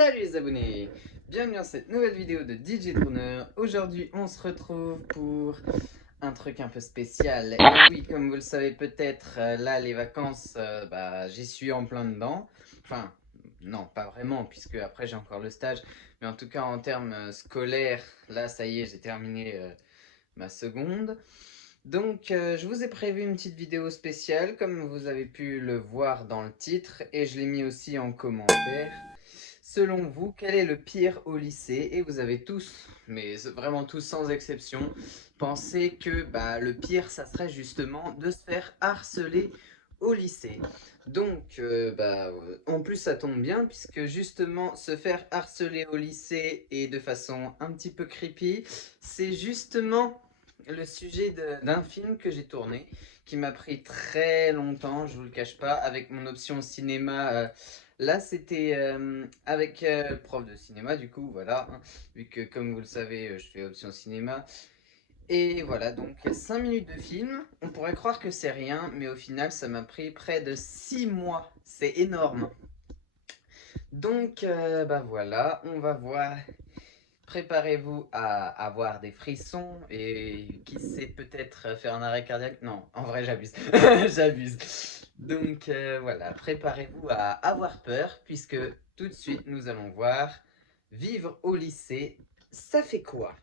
Salut les abonnés, bienvenue dans cette nouvelle vidéo de DJ Tourneur. Aujourd'hui on se retrouve pour un truc un peu spécial. Et oui, comme vous le savez peut-être, là les vacances, j'y suis en plein dedans. Enfin, non, pas vraiment, puisque après j'ai encore le stage. Mais en tout cas en termes scolaires, là ça y est, j'ai terminé ma seconde. Donc je vous ai prévu une petite vidéo spéciale, comme vous avez pu le voir dans le titre, et je l'ai mis aussi en commentaire. Selon vous, quel est le pire au lycée? Et vous avez tous, mais vraiment tous sans exception, pensé que le pire, ça serait justement de se faire harceler au lycée. Donc, en plus, ça tombe bien, puisque justement, se faire harceler au lycée et de façon un petit peu creepy, c'est justement le sujet d'un film que j'ai tourné, qui m'a pris très longtemps, je vous le cache pas, avec mon option cinéma. Là, c'était avec prof de cinéma, du coup, voilà, hein, vu que, comme vous le savez, je fais option cinéma. Et voilà, donc 5 minutes de film, on pourrait croire que c'est rien, mais au final, ça m'a pris près de 6 mois. C'est énorme. Donc, voilà, on va voir. Préparez-vous à avoir des frissons et qui sait peut-être faire un arrêt cardiaque. Non, en vrai, j'abuse. J'abuse. Donc voilà, préparez-vous à avoir peur puisque tout de suite nous allons voir vivre au lycée, ça fait quoi?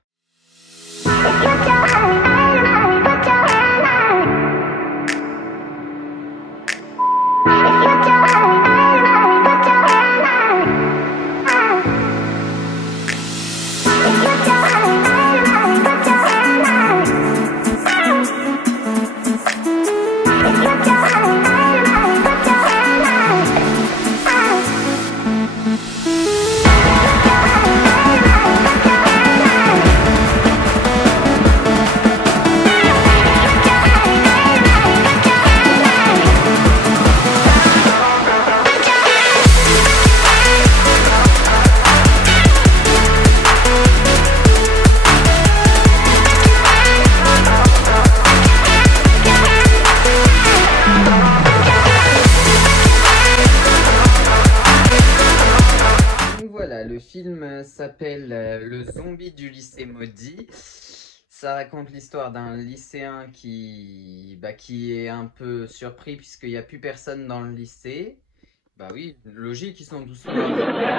Voilà, le film s'appelle Le zombie du lycée maudit. Ça raconte l'histoire d'un lycéen qui est un peu surpris puisqu'il n'y a plus personne dans le lycée. Bah oui, logique, ils sont tous morts. Puis, il peut plus aller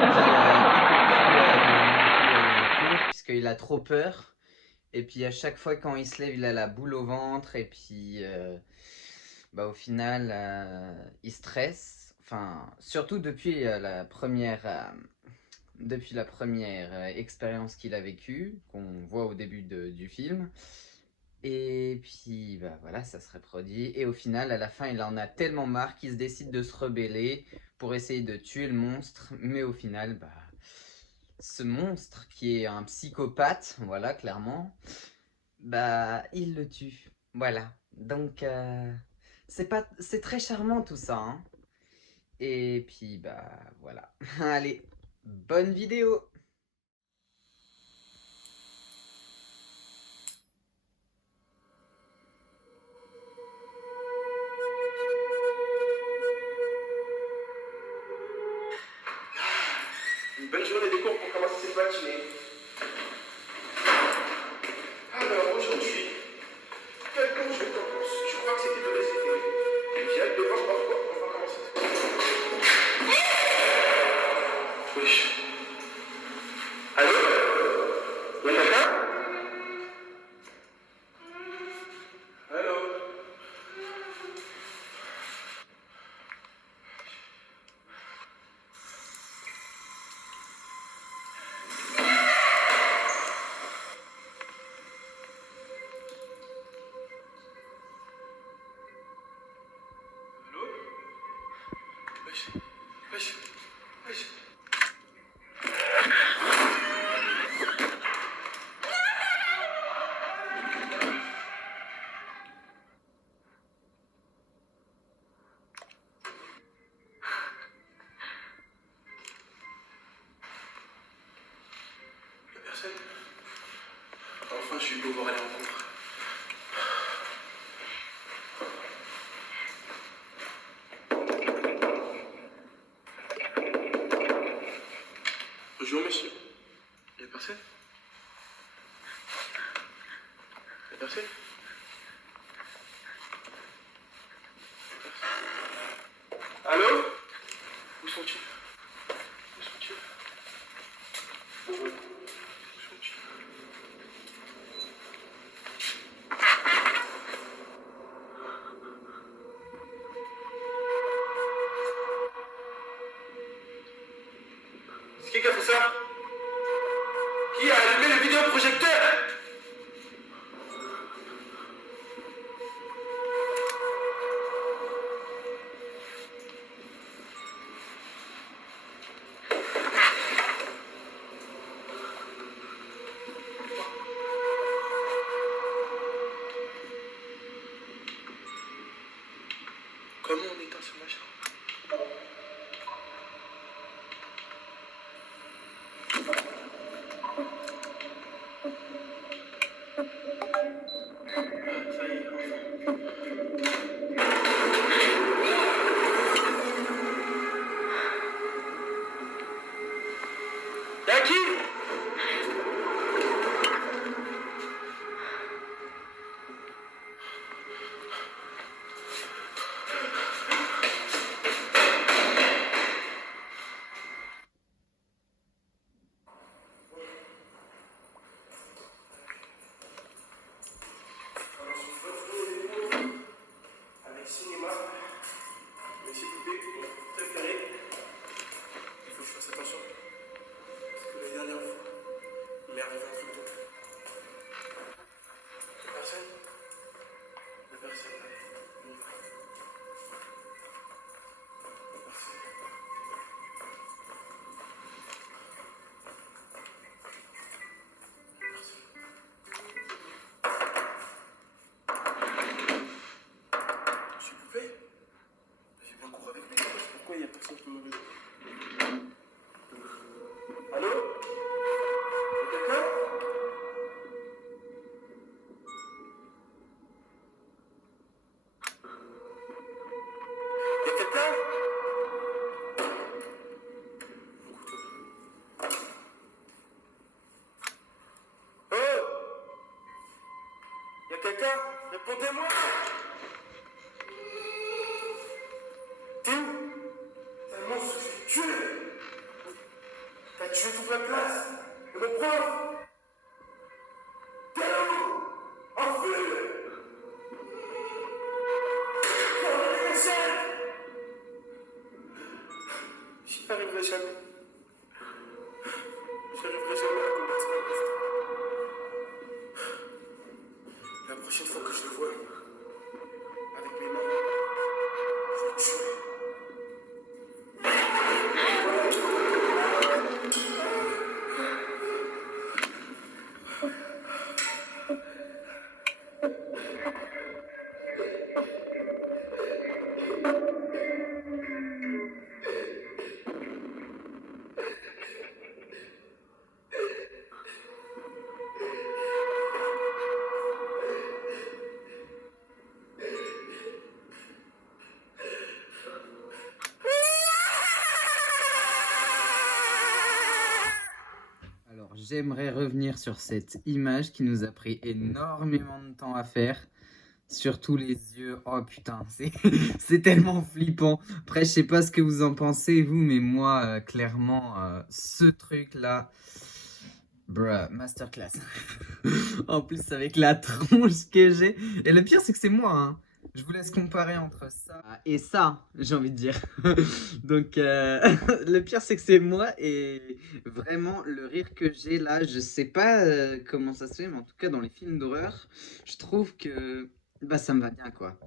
en cours puisqu'il a trop peur. Et puis à chaque fois quand il se lève, il a la boule au ventre. Et puis au final, il stresse. Enfin, surtout depuis la première expérience qu'il a vécue, qu'on voit au début du film. Et puis voilà, ça se reproduit. Et au final, à la fin, il en a tellement marre qu'il se décide de se rebeller pour essayer de tuer le monstre. Mais au final, ce monstre qui est un psychopathe, voilà, clairement, il le tue. Voilà. Donc, c'est très charmant tout ça, hein. Et puis, voilà. Allez, bonne vidéo! Une bonne journée de cours pour commencer cette matinée. Alors, aujourd'hui, quel cours je commence? Je crois que c'était de réciter. Bien, devant parfois, on va commencer. Oui. Allô? Il y a quelqu'un? Allô? Allô? Wesh. Wesh. Wesh. Y'a personne? Enfin, je vais pouvoir aller en cours. Bonjour monsieur. Il n'y a personne? Il n'y a personne? Allô? Où sont-ils? Où sont-ils? Où sont-ils? C'est qui a fait ça? Qui a allumé le vidéoprojecteur? Comment on éteint ce machin? Ça y est, enfin. Y'a qui? Avec cinéma, Messi Poupée, mon préféré. Il faut que je fasse attention. Parce que la dernière fois, il m'est arrivé un truc de fou. Y'a personne? Y'a personne. Allez, on y va. Y'a personne. Y'a personne. Monsieur Poupée? J'ai bien couru avec lui. Pourquoi il y a personne qui me réveille? Allô? Y'a quelqu'un? Y'a quelqu'un? Oh! Y'a quelqu'un? Répondez-moi! T'es où? T'es un monstre, je vais te tuer! T'as tué toute la classe! Et mon prof! T'es où? Enfile! Fermez les chaînes! J'y arriverai jamais. J'arriverai jamais à combattre ce monstre. La prochaine fois que je le vois, avec mes mains, je vais le tuer. Alors, j'aimerais revenir sur cette image qui nous a pris énormément de temps à faire. Surtout les yeux. Oh putain, c'est tellement flippant. Après, je sais pas ce que vous en pensez, vous, mais moi, clairement, ce truc-là, bruh, masterclass. En plus, avec la tronche que j'ai. Et le pire, c'est que c'est moi, hein. Je vous laisse comparer entre ça et ça, j'ai envie de dire. Donc, le pire, c'est que c'est moi et vraiment, le rire que j'ai là, je sais pas comment ça se fait, mais en tout cas, dans les films d'horreur, je trouve que bah, ça me va bien, quoi.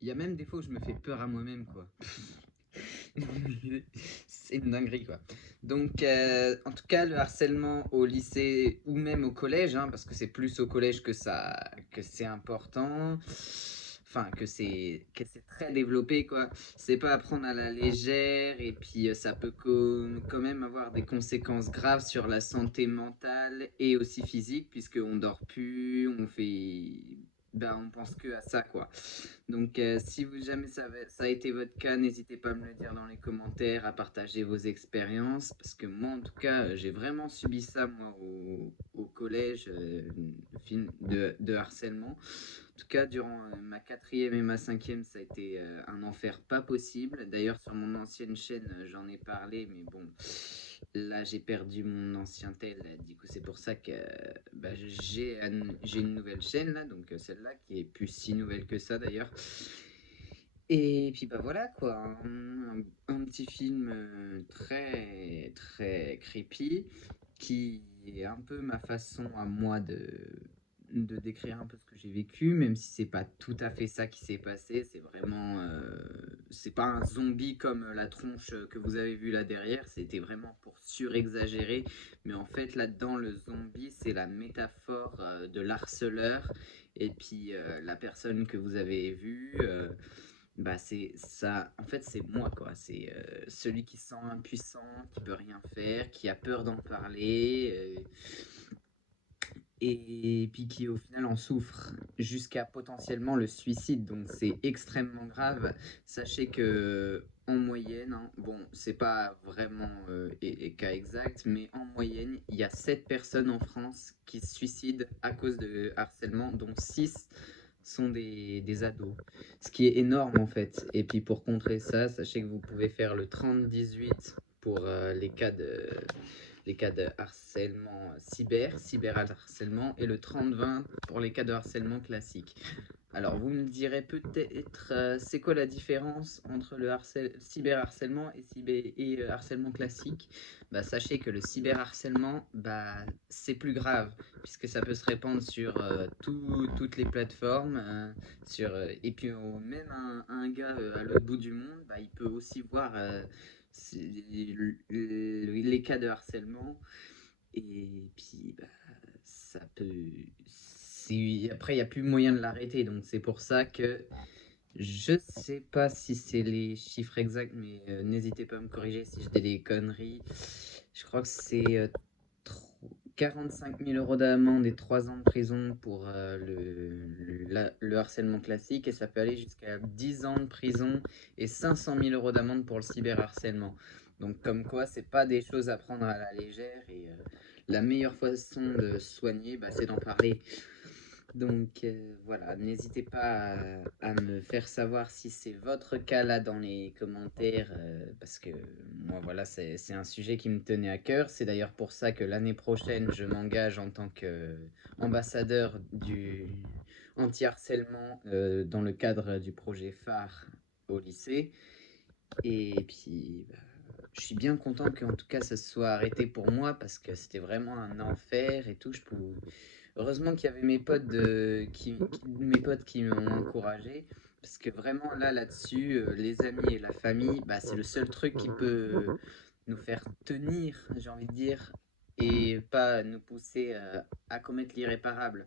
Il y a même des fois où je me fais peur à moi-même, quoi. C'est une dinguerie, quoi. Donc, en tout cas, le harcèlement au lycée ou même au collège, hein, parce que c'est plus au collège que c'est important, enfin, que c'est très développé, quoi. C'est pas à prendre à la légère, et puis ça peut quand même avoir des conséquences graves sur la santé mentale et aussi physique, puisqu'on dort plus, on fait ben, on pense que à ça, quoi. Donc, si vous jamais ça a été votre cas, n'hésitez pas à me le dire dans les commentaires, à partager vos expériences, parce que moi, en tout cas, j'ai vraiment subi ça, moi, au collège, de harcèlement. En tout cas, durant ma quatrième et ma cinquième, ça a été un enfer pas possible. D'ailleurs, sur mon ancienne chaîne, j'en ai parlé, mais bon, là, j'ai perdu mon ancien tel. Du coup, c'est pour ça que bah, j'ai une nouvelle chaîne, là, donc celle-là, qui est plus si nouvelle que ça, d'ailleurs. Et puis, bah voilà, quoi, un petit film très, très creepy, qui est un peu ma façon à moi de décrire un peu ce que j'ai vécu, même si c'est pas tout à fait ça qui s'est passé. C'est vraiment, c'est pas un zombie comme la tronche que vous avez vu là derrière. C'était vraiment pour surexagérer. Mais en fait, là-dedans, le zombie, c'est la métaphore de l'harceleur. Et puis, la personne que vous avez vue, bah c'est ça. En fait, c'est moi, quoi. C'est celui qui se sent impuissant, qui peut rien faire, qui a peur d'en parler. Et puis qui au final en souffre jusqu'à potentiellement le suicide. Donc c'est extrêmement grave. Sachez que en moyenne, hein, bon, c'est pas vraiment cas exact, mais en moyenne, il y a 7 personnes en France qui se suicident à cause de harcèlement, dont 6 sont des ados. Ce qui est énorme en fait. Et puis pour contrer ça, sachez que vous pouvez faire le 30-18 pour les cas de harcèlement cyberharcèlement, et le 30-20 pour les cas de harcèlement classique. Alors, vous me direz peut-être, c'est quoi la différence entre le cyberharcèlement et harcèlement classique? Bah, sachez que le cyberharcèlement, bah, c'est plus grave, puisque ça peut se répandre sur toutes les plateformes, et puis même un gars à l'autre bout du monde, bah, il peut aussi voir les cas de harcèlement, et puis bah, ça peut. Après, il n'y a plus moyen de l'arrêter, donc c'est pour ça que je sais pas si c'est les chiffres exacts, mais n'hésitez pas à me corriger si je dis des conneries. Je crois que c'est 45 000 euros d'amende et 3 ans de prison pour le harcèlement classique, et ça peut aller jusqu'à 10 ans de prison et 500 000 euros d'amende pour le cyberharcèlement. Donc comme quoi, c'est pas des choses à prendre à la légère, et la meilleure façon de se soigner, bah, c'est d'en parler. Donc voilà, n'hésitez pas à me faire savoir si c'est votre cas là dans les commentaires, parce que moi voilà, c'est un sujet qui me tenait à cœur. C'est d'ailleurs pour ça que l'année prochaine, je m'engage en tant qu'ambassadeur du anti-harcèlement dans le cadre du projet phare au lycée. Et puis, bah, je suis bien content qu'en tout cas ça se soit arrêté pour moi, parce que c'était vraiment un enfer et tout. Heureusement qu'il y avait mes potes qui m'ont encouragé, parce que vraiment là-dessus, les amis et la famille, bah, c'est le seul truc qui peut nous faire tenir, j'ai envie de dire, et pas nous pousser à commettre l'irréparable.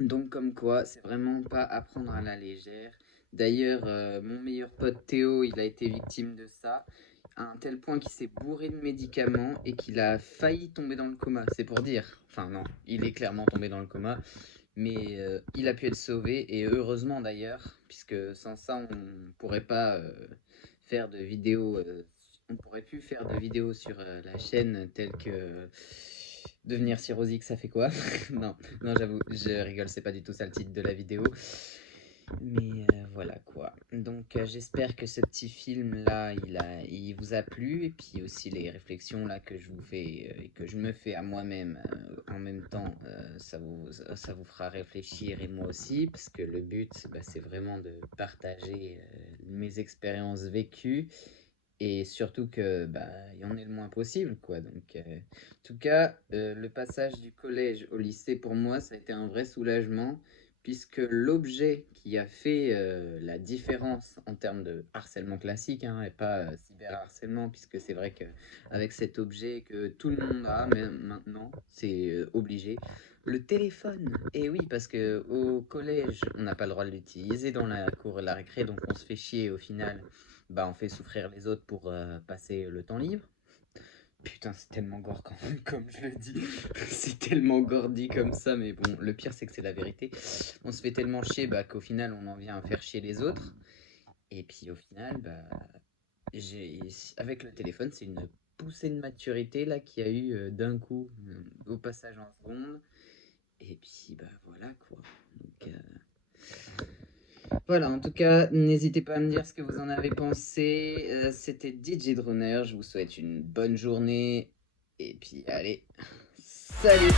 Donc comme quoi, c'est vraiment pas à prendre à la légère. D'ailleurs, mon meilleur pote Théo, il a été victime de ça, à un tel point qu'il s'est bourré de médicaments et qu'il a failli tomber dans le coma. C'est pour dire. Enfin non, il est clairement tombé dans le coma, mais il a pu être sauvé, et heureusement d'ailleurs, puisque sans ça, on pourrait pas faire de vidéos. On pourrait plus faire de vidéos sur la chaîne telles que devenir cirrhosique, ça fait quoi? Non, non, j'avoue, je rigole, c'est pas du tout ça le titre de la vidéo. Mais voilà quoi. Donc j'espère que ce petit film là, il vous a plu, et puis aussi les réflexions là que je vous fais et que je me fais à moi-même en même temps, ça vous fera réfléchir, et moi aussi, parce que le but, bah, c'est vraiment de partager mes expériences vécues, et surtout que bah il y en ait le moins possible, quoi. Donc en tout cas, le passage du collège au lycée pour moi, ça a été un vrai soulagement, puisque l'objet qui a fait la différence en termes de harcèlement classique, hein, et pas cyberharcèlement, puisque c'est vrai que avec cet objet que tout le monde a maintenant, c'est obligé. Le téléphone, et oui, parce que au collège, on n'a pas le droit de l'utiliser dans la cour et la récré, donc on se fait chier au final, bah, on fait souffrir les autres pour passer le temps libre. Putain, c'est tellement gore quand même, comme je le dis. C'est tellement gore dit comme ça, mais bon, le pire c'est que c'est la vérité. On se fait tellement chier qu'au final on en vient à faire chier les autres. Et puis au final, avec le téléphone, c'est une poussée de maturité là qu'il y a eu d'un coup au passage en seconde. Et puis voilà quoi. Donc, voilà, en tout cas, n'hésitez pas à me dire ce que vous en avez pensé. C'était DJ Droner, je vous souhaite une bonne journée. Et puis allez, salut!